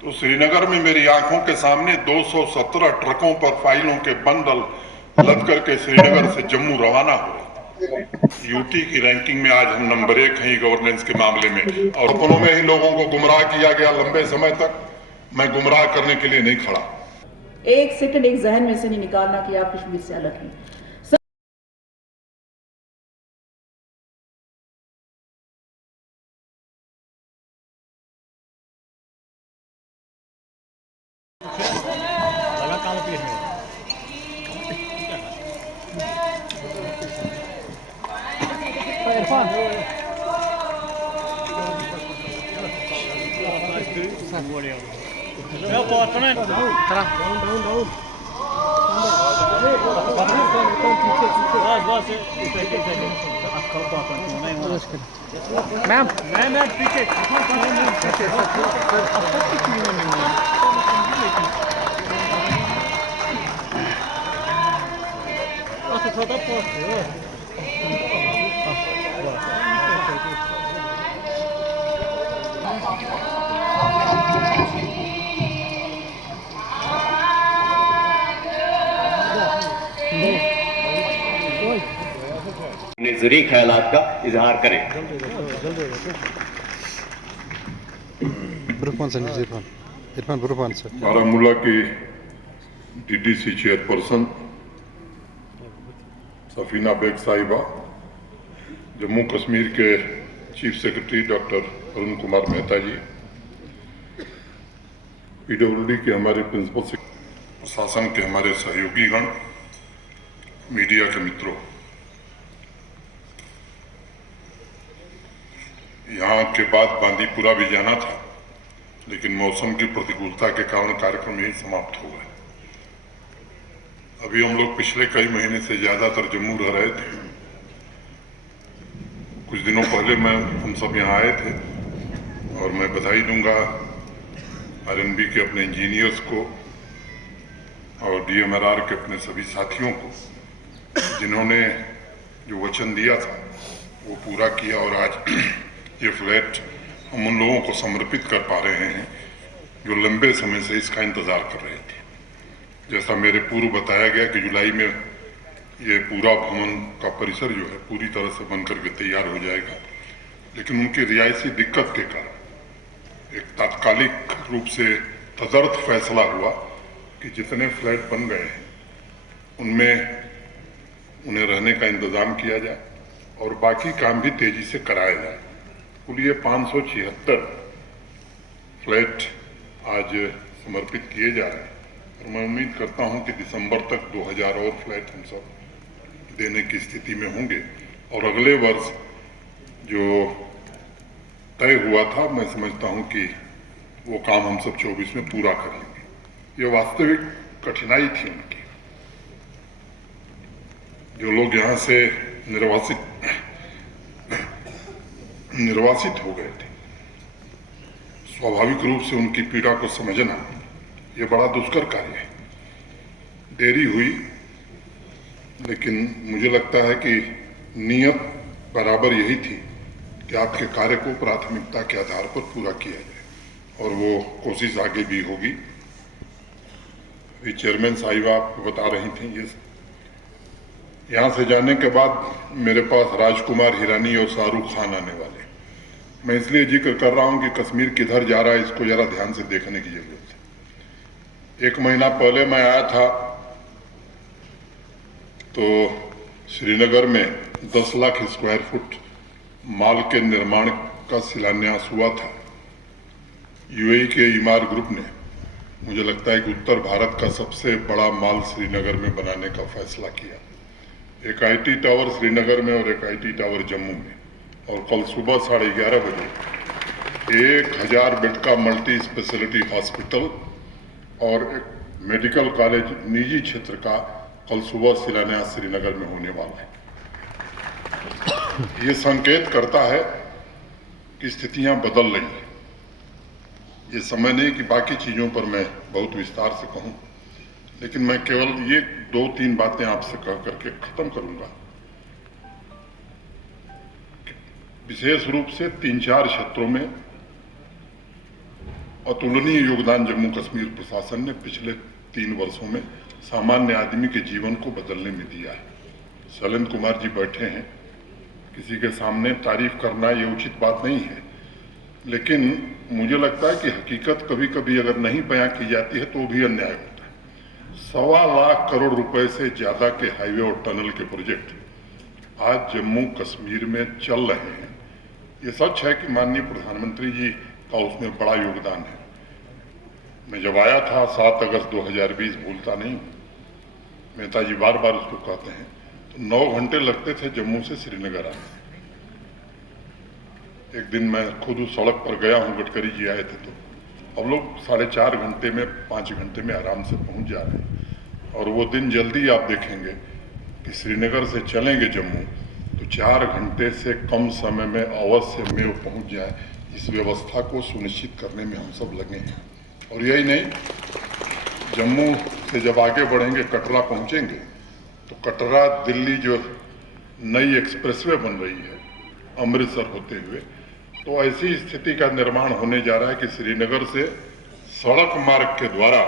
तो श्रीनगर में मेरी आंखों के सामने 217 ट्रकों पर फाइलों के बंडल लद करके श्रीनगर से जम्मू रवाना हुए। यूटी की रैंकिंग में आज हम नंबर 1 हैं गवर्नेंस के मामले में, और अपनों में ही लोगों को गुमराह किया गया लंबे समय तक। मैं गुमराह करने के लिए नहीं खड़ा। एक सेकंड एक जहन में से नहीं निकालना कि आप कश्मीर से अलग हैं। मैम पीछे अपने ज़रूरी ख्यालात का इजहार करें। बारामूला की डीडीसी चेयरपर्सन सफीना बेग साहिबा, जम्मू कश्मीर के chief secretary doctor Arun Kumar Mehta ji, PWD के हमारे प्रिंसिपल सेक्रेटरी, प्रशासन के हमारे सहयोगीगण, मीडिया के मित्रों, यहाँ के बाद बांदीपुरा भी जाना था, लेकिन मौसम की प्रतिकूलता के कारण कार्यक्रम यही समाप्त हो गए। अभी हम लोग पिछले कई महीने से ज्यादातर जम्मू रह रहे थे। कुछ दिनों पहले हम सब यहाँ आए थे, और मैं बधाई दूंगा आरएनबी के अपने इंजीनियर्स को और डीएमआरआर के अपने सभी साथियों को, जिन्होंने जो वचन दिया था वो पूरा किया, और आज ये फ्लैट हम उन लोगों को समर्पित कर पा रहे हैं जो लंबे समय से इसका इंतजार कर रहे थे। जैसा मेरे पूर्व बताया गया कि जुलाई में ये पूरा भवन का परिसर जो है पूरी तरह से बन करके तैयार हो जाएगा, लेकिन उनकी रिहायशी दिक्कत के कारण एक तात्कालिक रूप से तदर्थ फैसला हुआ कि जितने फ्लैट बन गए हैं उनमें उन्हें रहने का इंतजाम किया जाए और बाकी काम भी तेजी से कराया जाए। कुल ये 576 फ्लैट आज समर्पित किए जा रहे हैं, और मैं उम्मीद करता हूं कि दिसंबर तक 2000 और फ्लैट हम सब देने की स्थिति में होंगे, और अगले वर्ष जो तय हुआ था मैं समझता हूं कि वो काम हम सब 24 में पूरा करेंगे। ये वास्तविक कठिनाई थी उनकी। जो लोग यहाँ से निर्वासित हो गए थे, स्वाभाविक रूप से उनकी पीड़ा को समझना ये बड़ा दुष्कर कार्य है। देरी हुई, लेकिन मुझे लगता है कि नियत बराबर यही थी कि आपके कार्य को प्राथमिकता के आधार पर पूरा किया जाए, और वो कोशिश आगे भी होगी। चेयरमैन साहिबा आपको बता रही थी, ये यहाँ से जाने के बाद मेरे पास राजकुमार हिरानी और शाहरुख खान आने वाले। मैं इसलिए जिक्र कर रहा हूँ कि कश्मीर किधर जा रहा है इसको जरा ध्यान से देखने की जरूरत है। 1 महीना पहले मैं आया था तो श्रीनगर में 10 लाख स्क्वायर फुट माल के निर्माण का शिलान्यास हुआ था। यूएई के इमार ग्रुप ने, मुझे लगता है कि उत्तर भारत का सबसे बड़ा माल श्रीनगर में बनाने का फैसला किया। एक आईटी टावर श्रीनगर में और एक आईटी टावर जम्मू में, और कल सुबह 11:30 बजे 1000 बेड का मल्टी स्पेशलिटी हॉस्पिटल और एक मेडिकल कॉलेज निजी क्षेत्र का कल सुबह शिलान्यास श्रीनगर में होने वाला है। ये संकेत करता है कि स्थितियां बदल रही हैं। ये समय नहीं कि बाकी चीजों पर मैं बहुत विस्तार से कहूं, लेकिन मैं केवल ये 2-3 बातें आपसे कह करके खत्म करूंगा। विशेष रूप से 3-4 क्षेत्रों में अतुलनीय योगदान जम्मू कश्मीर प्रशासन ने पिछले 3 वर्षों में सामान्य आदमी के जीवन को बदलने में दिया है। शैलेंद्र कुमार जी बैठे हैं, किसी के सामने तारीफ करना ये उचित बात नहीं है, लेकिन मुझे लगता है कि हकीकत कभी कभी अगर नहीं बयां की जाती है तो भी अन्याय होता है। 1.25 लाख करोड़ रुपए से ज्यादा के हाईवे और टनल के प्रोजेक्ट आज जम्मू कश्मीर में चल रहे हैं। ये सच है कि माननीय प्रधानमंत्री जी का उसमें बड़ा योगदान है। मैं जब आया था 7 अगस्त 2020, भूलता नहीं, नेताजी बार बार उसको कहते हैं, तो 9 घंटे लगते थे जम्मू से श्रीनगर आने। एक दिन मैं खुद उस सड़क पर गया हूँ, गडकरी जी आए थे, तो अब लोग 4.5 घंटे में 5 घंटे में आराम से पहुंच जा रहे हैं। और वो दिन जल्दी आप देखेंगे कि श्रीनगर से चलेंगे जम्मू तो 4 घंटे से कम समय में अवश्य में वो पहुंच जाए। इस व्यवस्था को सुनिश्चित करने में हम सब लगे हैं। और यही नहीं, जम्मू से जब आगे बढ़ेंगे, कटरा पहुंचेंगे, तो कटरा दिल्ली जो नई एक्सप्रेसवे बन रही है अमृतसर होते हुए, तो ऐसी स्थिति का निर्माण होने जा रहा है कि श्रीनगर से सड़क मार्ग के द्वारा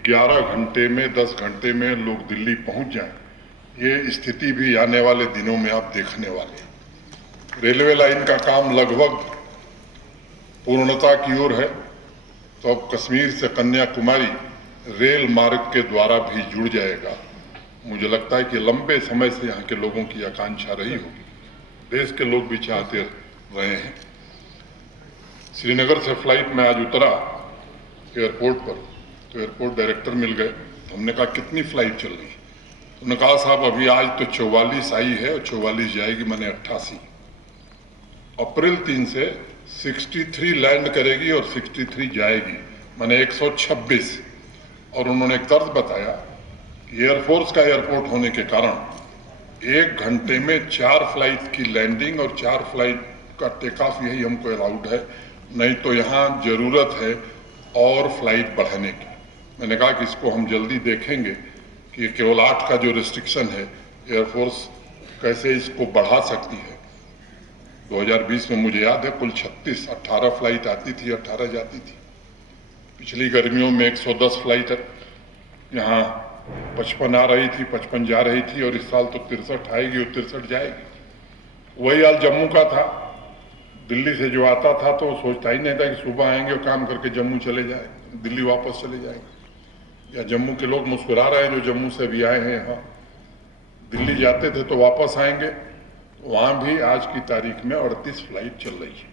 11 घंटे में 10 घंटे में लोग दिल्ली पहुंच जाएं। ये स्थिति भी आने वाले दिनों में आप देखने वाले हैं। रेलवे लाइन का काम लगभग पूर्णता की ओर है, तो अब कश्मीर से कन्याकुमारी रेल मार्ग के द्वारा भी जुड़ जाएगा। मुझे लगता है कि लंबे समय से यहाँ के लोगों की आकांक्षा रही होगी, देश के लोग भी चाहते रहे हैं। श्रीनगर से फ्लाइट में आज उतरा एयरपोर्ट पर, तो एयरपोर्ट डायरेक्टर मिल गए। हमने कहा कितनी फ्लाइट चल रही है? उन्होंने कहा साहब अभी आज तो 44 आई है और 44 जाएगी, मैंने 88। अप्रैल 3 से 63 लैंड करेगी और 63 जाएगी, मैंने 126। और उन्होंने एक तर्ज बताया, एयरफोर्स का एयरपोर्ट होने के कारण 1 घंटे में 4 फ्लाइट की लैंडिंग और 4 फ्लाइट का टेक ऑफ, यही हमको अलाउड है, नहीं तो यहाँ जरूरत है और फ्लाइट बढ़ाने की। मैंने कहा कि इसको हम जल्दी देखेंगे कि केवल 8 का जो रिस्ट्रिक्शन है, एयरफोर्स कैसे इसको बढ़ा सकती है। 2020 में मुझे याद है कुल 36, 18 फ्लाइट आती थी, 18 जाती थी। पिछली गर्मियों में 110 फ्लाइट यहाँ 55 आ रही थी, 55 जा रही थी, और इस साल तो 63 आएगी और 63 जाएगी। वही हाल जम्मू का था। दिल्ली से जो आता था तो सोचता ही नहीं था कि सुबह आएंगे और काम करके जम्मू चले जाए, दिल्ली वापस चले जाएंगे। या जम्मू के लोग मुस्कुरा रहे हैं जो जम्मू से भी आए हैं यहाँ, दिल्ली जाते थे तो वापस आएंगे। वहां भी आज की तारीख में 38 फ्लाइट चल रही है।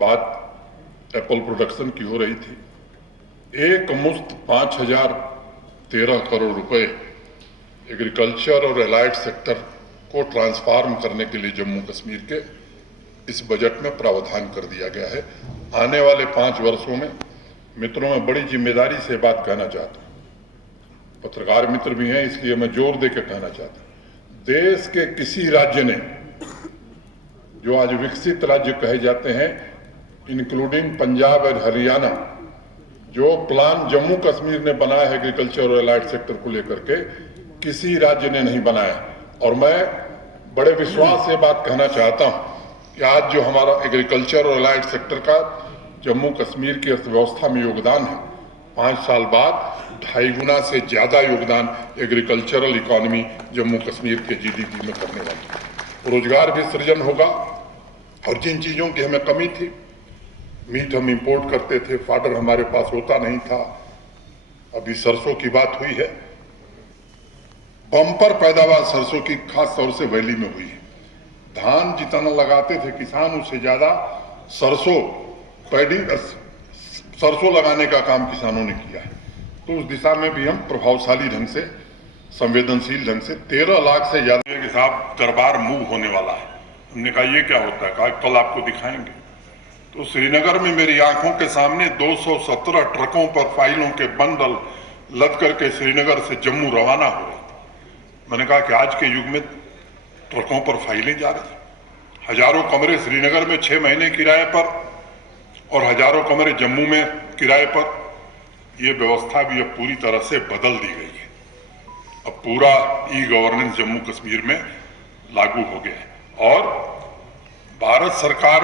बात एप्पल प्रोडक्शन की हो रही थी। एक मुश्त 5013 करोड़ रुपए एग्रीकल्चर और एलाइड सेक्टर को ट्रांसफार्म करने के लिए जम्मू कश्मीर के इस बजट में प्रावधान कर दिया गया है। आने वाले 5 वर्षों में मित्रों में बड़ी जिम्मेदारी से बात कहना चाहता हूं, पत्रकार मित्र भी हैं इसलिए मैं जोर देकर कहना चाहता हूं, देश के किसी राज्य ने, जो आज विकसित राज्य कहे जाते हैं इंक्लूडिंग पंजाब और हरियाणा, जो प्लान जम्मू कश्मीर ने बनाया है एग्रीकल्चर और एलाइड सेक्टर को लेकर के, किसी राज्य ने नहीं बनाया। और मैं बड़े विश्वास से बात कहना चाहता हूं कि आज जो हमारा एग्रीकल्चर और एलाइड सेक्टर का जम्मू कश्मीर की अर्थव्यवस्था में योगदान है, 5 साल बाद 2.5 गुना से ज्यादा योगदान एग्रीकल्चरल इकोनॉमी जम्मू कश्मीर के जीडीपी में करने वाली। रोजगार भी सृजन होगा। और जिन चीजों की हमें कमी थी, मीट हम इंपोर्ट करते थे, फाडर हमारे पास होता नहीं था, अभी सरसों की बात हुई है, बम्पर पैदावार सरसों की खास तौर से वैली में हुई है। धान जितना लगाते थे किसान, उससे ज्यादा सरसों लगाने का काम किसानों ने किया है। तो उस दिशा में भी हम प्रभावशाली ढंग से, संवेदनशील ढंग से 13 लाख से ज्यादा के साथ दरबार मूव होने वाला है। हमने कहा ये क्या होता है? कहा कल आपको दिखाएंगे। तो श्रीनगर में मेरी आंखों के सामने 217 ट्रकों पर फाइलों के बंडल लद करके श्रीनगर से जम्मू रवाना हो रहे थे। मैंने कहा कि आज के युग में ट्रकों पर फाइलें जा रही, हजारों कमरे श्रीनगर में 6 महीने किराए पर और हजारों कमरे जम्मू में किराए पर। यह व्यवस्था भी अब पूरी तरह से बदल दी गई है। अब पूरा ई गवर्नेंस जम्मू कश्मीर में लागू हो गया है। और भारत सरकार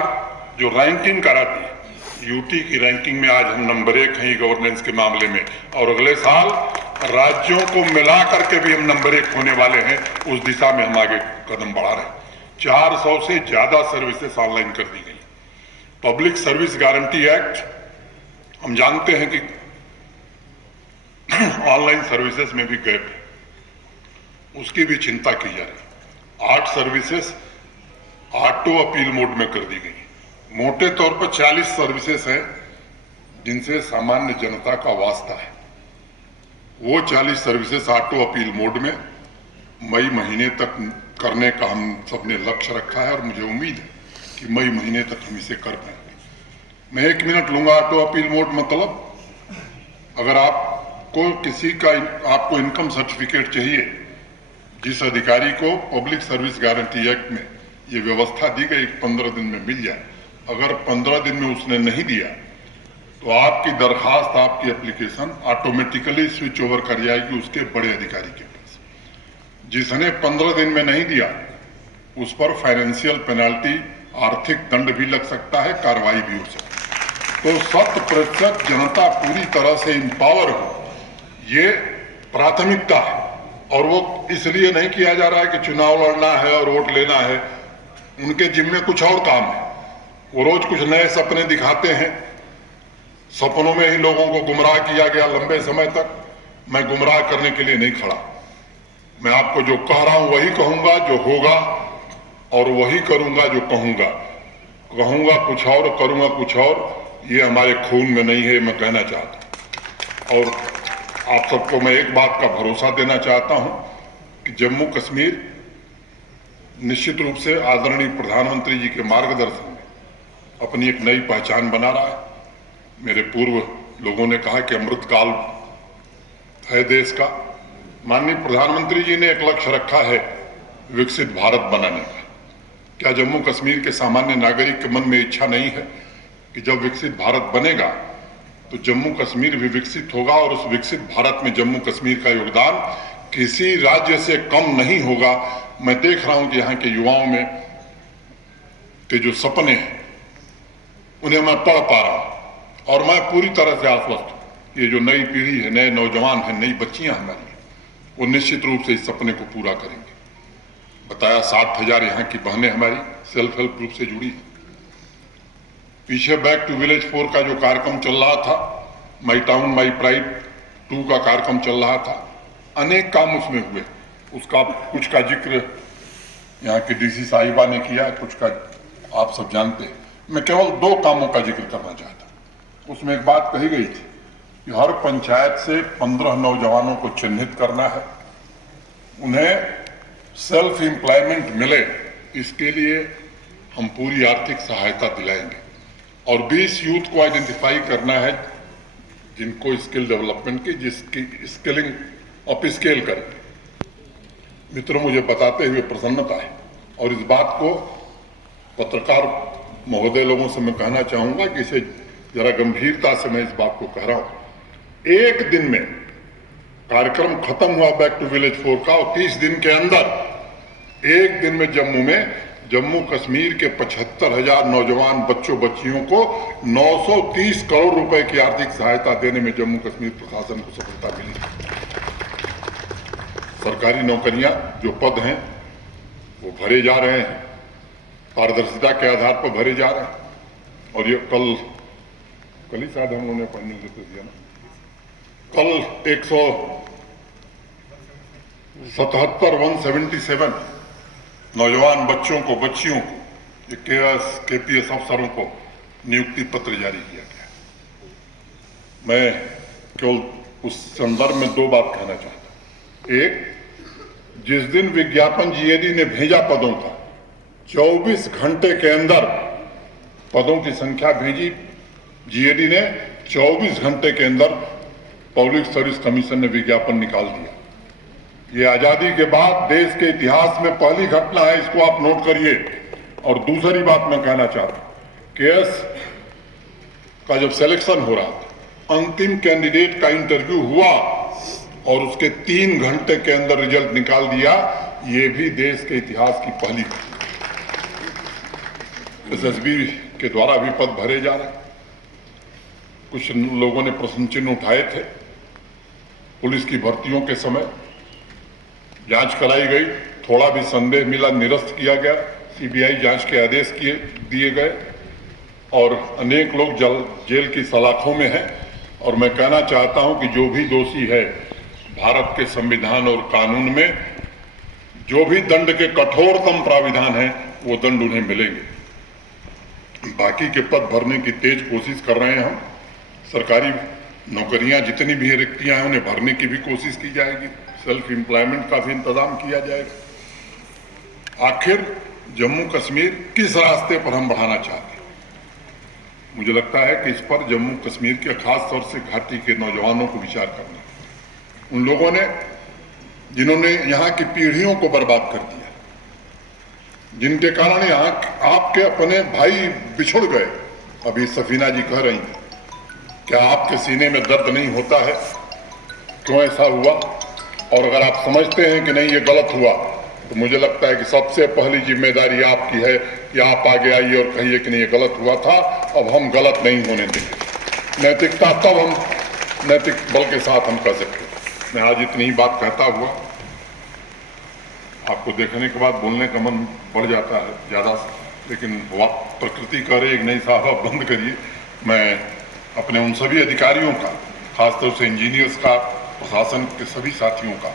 जो रैंकिंग कराती है यूटी की रैंकिंग में आज हम नंबर 1 हैं गवर्नेंस के मामले में, और अगले साल राज्यों को मिला करके भी हम नंबर 1 होने वाले हैं। उस दिशा में हम आगे कदम बढ़ा रहे हैं। 400 से ज्यादा सर्विसेज ऑनलाइन कर दी गई। पब्लिक सर्विस गारंटी एक्ट, हम जानते हैं कि ऑनलाइन सर्विसेज में भी गैप है, उसकी भी चिंता की जा रही। 8 सर्विसेज ऑटो अपील मोड में कर दी गई। मोटे तौर पर 40 सर्विसेज हैं जिनसे सामान्य जनता का वास्ता है। वो 40 सर्विसेज ऑटो अपील मोड में मई महीने तक करने का हम सबने लक्ष्य रखा है, और मुझे उम्मीद है कि मई महीने तक हम इसे कर पाएंगे। मैं 1 मिनट लूंगा। ऑटो अपील मोड मतलब, अगर आपको आपको इनकम सर्टिफिकेट चाहिए, जिस अधिकारी को पब्लिक सर्विस गारंटी एक्ट में ये व्यवस्था दी गई 15 दिन में मिल जाए, अगर 15 दिन में उसने नहीं दिया तो आपकी दरखास्त, आपकी एप्लीकेशन ऑटोमेटिकली स्विच ओवर कर जाएगी उसके बड़े अधिकारी के पास। जिसने 15 दिन में नहीं दिया उस पर फाइनेंशियल पेनाल्टी, आर्थिक दंड भी लग सकता है, कार्रवाई भी हो सकती है। तो 100% जनता पूरी तरह से इंपावर हो, ये प्राथमिकता है। और वो इसलिए नहीं किया जा रहा है कि चुनाव लड़ना है और वोट लेना है, उनके जिम्मे कुछ और काम है। वो रोज कुछ नए सपने दिखाते हैं, सपनों में ही लोगों को गुमराह किया गया लंबे समय तक। मैं गुमराह करने के लिए नहीं खड़ा। मैं आपको जो कह रहा हूं वही कहूंगा जो होगा, और वही करूंगा जो कहूंगा। कहूंगा कुछ और, करूंगा कुछ और, ये हमारे खून में नहीं है, मैं कहना चाहता हूं। और आप सबको मैं एक बात का भरोसा देना चाहता हूं कि जम्मू कश्मीर निश्चित रूप से आदरणीय प्रधानमंत्री जी के मार्गदर्शन में अपनी एक नई पहचान बना रहा है। मेरे पूर्व लोगों ने कहा कि अमृतकाल है देश का। माननीय प्रधानमंत्री जी ने एक लक्ष्य रखा है विकसित भारत बनाने का। क्या जम्मू कश्मीर के सामान्य नागरिक के मन में इच्छा नहीं है कि जब विकसित भारत बनेगा तो जम्मू कश्मीर भी विकसित होगा, और उस विकसित भारत में जम्मू कश्मीर का योगदान किसी राज्य से कम नहीं होगा। मैं देख रहा हूं कि यहाँ के युवाओं में के जो सपने हैं उन्हें मैं पढ़ पा रहा हूं, और मैं पूरी तरह से आश्वस्त हूं। ये जो नई पीढ़ी है, नए नौजवान हैं, नई बच्चियां हमारी, वो निश्चित रूप से इस सपने को पूरा करेंगे। बताया 60,000 यहाँ की बहनें हमारी सेल्फ हेल्प ग्रुप से जुड़ी हैं। पीछे बैक टू विलेज 4 का जो कार्यक्रम चल रहा था, माई टाउन माई प्राइड 2 का कार्यक्रम चल रहा था, अनेक काम उसमें हुए। उसका कुछ का जिक्र यहाँ की डीसी साहिबा ने किया, कुछ का आप सब जानते हैं। मैं केवल 2 कामों का जिक्र करना चाहता हूं। उसमें एक बात कही गई थी कि हर पंचायत से 15 नौजवानों को चिन्हित करना है, उन्हें सेल्फ एम्प्लॉयमेंट मिले, इसके लिए हम पूरी आर्थिक सहायता दिलाएंगे। और 20 यूथ को आइडेंटिफाई करना है जिनको स्किल डेवलपमेंट की, जिसकी स्किलिंग अप स्केल करेंगे। मित्रों, मुझे बताते हुए प्रसन्नता है, और इस बात को पत्रकार महोदय लोगों से मैं कहना चाहूंगा कि इसे जरा गंभीरता से मैं इस बात को कह रहा हूं। 1 दिन में कार्यक्रम खत्म हुआ बैक टू विलेज 4 का, और 30 दिन के अंदर 1 दिन में जम्मू कश्मीर के 75,000 नौजवान बच्चों बच्चियों को 930 करोड़ रुपए की आर्थिक सहायता देने में जम्मू कश्मीर प्रशासन को सफलता मिली। सरकारी नौकरियां, जो पद हैं, वो भरे जा रहे हैं, पारदर्शिता के आधार पर भरे जा रहे हैं। और ये कल ही शायद हम लोगों ने अपॉइंटमेंट लेटर दिया ना, कल 177 नौजवान बच्चों को, बच्चियों को, KPS अफसरों को नियुक्ति पत्र जारी किया गया। मैं केवल उस संदर्भ में 2 बात कहना चाहता हूं। एक, जिस दिन विज्ञापन GAD ने भेजा पदों का, 24 घंटे के अंदर पदों की संख्या भेजी GAD ने, 24 घंटे के अंदर पब्लिक सर्विस कमीशन ने विज्ञापन निकाल दिया। ये आजादी के बाद देश के इतिहास में पहली घटना है, इसको आप नोट करिए। और दूसरी बात मैं कहना चाहता हूं, KS का जब सिलेक्शन हो रहा था, अंतिम कैंडिडेट का इंटरव्यू हुआ और उसके 3 घंटे के अंदर रिजल्ट निकाल दिया। ये भी देश के इतिहास की पहली घटना। SSB के द्वारा भी पद भरे जा रहे हैं। कुछ लोगों ने प्रश्न चिन्ह उठाए थे। पुलिस की भर्तियों के समय जांच कराई गई, थोड़ा भी संदेह मिला निरस्त किया गया, सीबीआई जांच के आदेश दिए गए और अनेक लोग जेल की सलाखों में हैं। और मैं कहना चाहता हूं कि जो भी दोषी है, भारत के संविधान और कानून में जो भी दंड के कठोरतम प्राविधान है वो दंड उन्हें मिलेंगे। बाकी के पद भरने की तेज कोशिश कर रहे हैं हम। सरकारी नौकरियां जितनी भी रिक्तियां हैं उन्हें भरने की भी कोशिश की जाएगी। सेल्फ एम्प्लॉयमेंट का भी इंतजाम किया जाएगा। आखिर जम्मू कश्मीर किस रास्ते पर हम बढ़ाना चाहते हैं? मुझे लगता है कि इस पर जम्मू कश्मीर के खास तौर से घाटी के नौजवानों को विचार करना है। उन लोगों ने जिन्होंने यहाँ की पीढ़ियों को बर्बाद कर दिया, जिनके कारण यहाँ आपके अपने भाई बिछुड़ गए। अभी सफीना जी कह रही हैं, क्या आपके सीने में दर्द नहीं होता है? क्यों ऐसा हुआ? और अगर आप समझते हैं कि नहीं ये गलत हुआ, तो मुझे लगता है कि सबसे पहली जिम्मेदारी आपकी है कि आप आगे आइए और कहिए कि नहीं ये गलत हुआ था, अब हम गलत नहीं होने देंगे। नैतिकता तब हम नैतिक बल के साथ हम कर सकते हैं। मैं आज इतनी ही बात कहता हुआ, आपको देखने के बाद बोलने का मन बढ़ जाता है ज़्यादा, लेकिन प्रकृति कह रही है कि नहीं साहब आप बंद करिए। मैं अपने उन सभी अधिकारियों का, खासतौर से इंजीनियर्स का, प्रशासन के सभी साथियों का